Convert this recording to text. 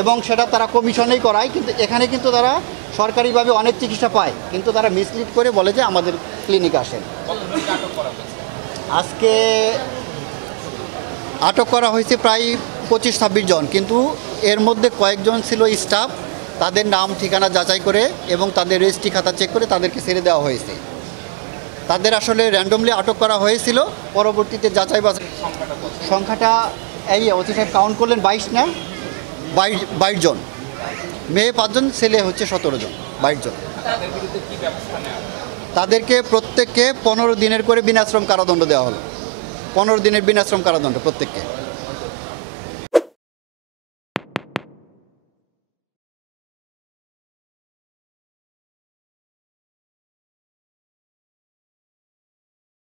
এবং সেটা তারা কমিশনেই করায়, কিন্তু এখানে কিন্তু তারা সরকারিভাবে অনেক চিকিৎসা পায়, কিন্তু তারা মিসলিড করে বলে যে আমাদের ক্লিনিকে আসেন। আজকে আটক করা হয়েছে প্রায় 25-26 জন, কিন্তু এর মধ্যে কয়েকজন ছিল স্টাফ, তাদের নাম ঠিকানা যাচাই করে এবং তাদের রেজিস্ট্রি খাতা চেক করে তাদেরকে ছেড়ে দেওয়া হয়েছে। তাদের আসলে র্যান্ডমলি আটক করা হয়েছিল, পরবর্তীতে যাচাই বাছাই সংখ্যাটা এই ওসি সাহেব কাউন্ট করলেন 22 না 22 জন, মেয়ে 5 জন, ছেলে হচ্ছে 17 জন, 22 জন। তাদেরকে প্রত্যেককে 15 দিনের করে বিনাশ্রম কারাদণ্ড দেওয়া হলো, 15 দিনের বিনাশ্রম কারাদণ্ড প্রত্যেককে।